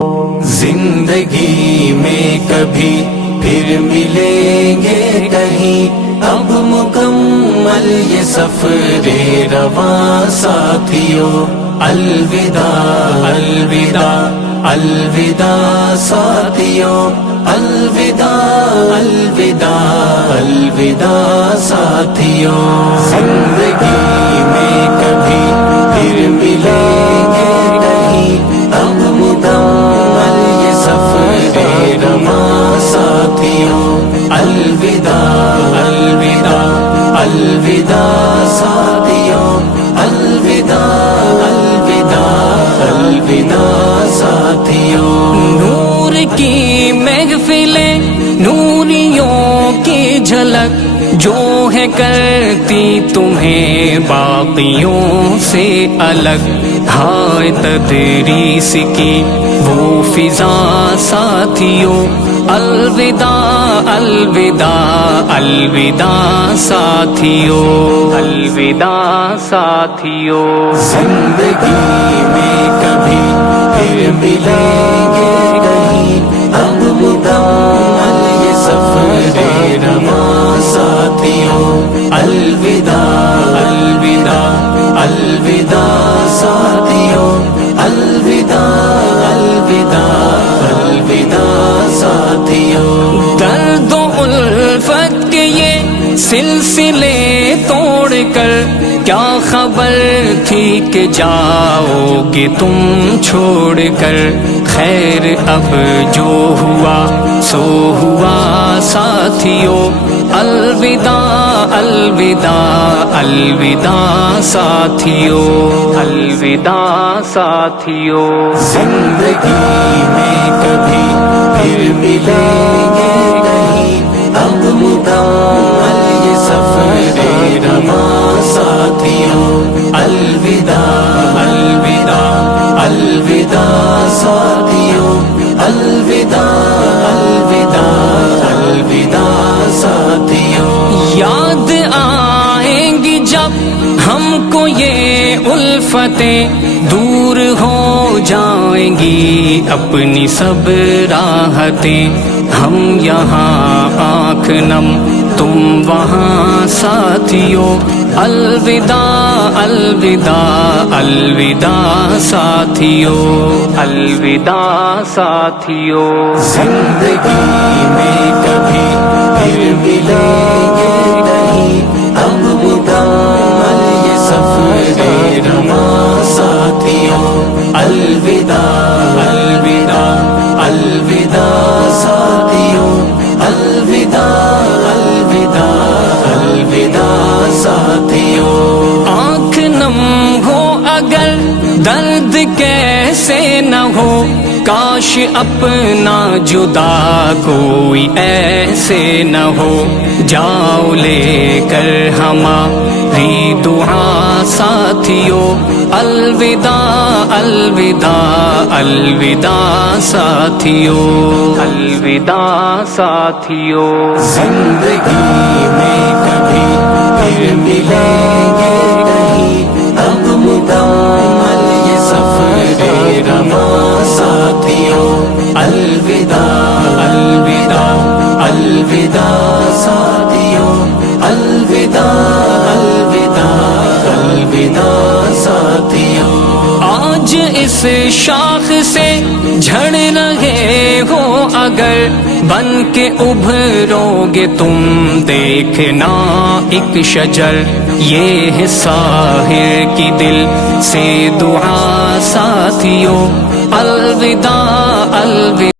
زندگی میں کبھی پھر ملیں گے کہیں، اب مکمل یہ سفر رواں ساتھیوں، الوداع الوداع الوداع ساتھیوں، الوداع الوداع الوداع ساتھیوں۔ زندگی میں کبھی پھر ملیں گے کہیں، اب مکمل یہ سفر رواں ساتھیوں، الوداع الوداع الوداع ساتھیوں، الوداع الوداع الوداع ساتھیوں۔ نور کی محفلیں، نوریوں کی جھلک جو ہے کرتی تمہیں باقیوں سے الگ، ہائے تدریس کی وہ فضا ساتھیوں، الوداع الوداع الوداع ساتھیوں، الوداع ساتھیوں۔ زندگی میں کبھی پھر ملیں گے کہیں، اب مکمل یہ سفر رواں ساتھیوں، الوداع الوداع الوداع ساتھیوں، الوداع الوداع الوداع ساتھیوں۔ درد و الفت کے یہ سلسلے توڑ کر کیا خبر تھی کہ جاؤ گے تم چھوڑ کر، خیر اب جو ہوا سو ہوا ساتھیوں، الوداع الوداع الوداع ساتھیوں، الوداع ساتھیوں۔ زندگی میں کبھی پھر ملیں گے کہیں، اب مکمل یہ سفر رواں ساتھیوں، الوداع الوداع الوداع ساتھیوں، الوداع الوداع الوداع ساتھیوں۔ یاد آئیں گی جب ہم کو یہ الفتیں، دور ہو جائیں گی اپنی سب راحتیں، ہم یہاں آنکھ نم تم وہاں ساتھیوں، الوداع الوداع الوداع ساتھیوں، الوداع ساتھیوں۔ زندگی میں کبھی پھر ملیں گے کہیں، اب مکمل یہ سفر رواں ساتھیوں، الوداع الوداع الوداع ساتھیوں، الوداع الوداع الوداع ساتھیوں۔ آنکھ نم ہو اگر درد کیسے نہ ہو، کاش اپنا جدا کوئی ایسے نہ ہو، جاؤ لے کر ہماری دعا ساتھیوں، الوداع الوداع الوداع ساتھیوں، الوداع ساتھیوں۔ زندگی میں کبھی پھر ملیں گے کہیں، اب مکمل یہ سفر رواں ساتھیوں، الوداع الوداع الوداع ساتھیوں، الوداع الوداع الوداع ساتھیوں۔ آج اس شاخ سے جھڑ رہے ہو اگر، بن کے ابھرو گے تم دیکھنا ایک شجر، یہ ہے ساحر کی دل سے دعا ساتھیوں، الوداع الوداع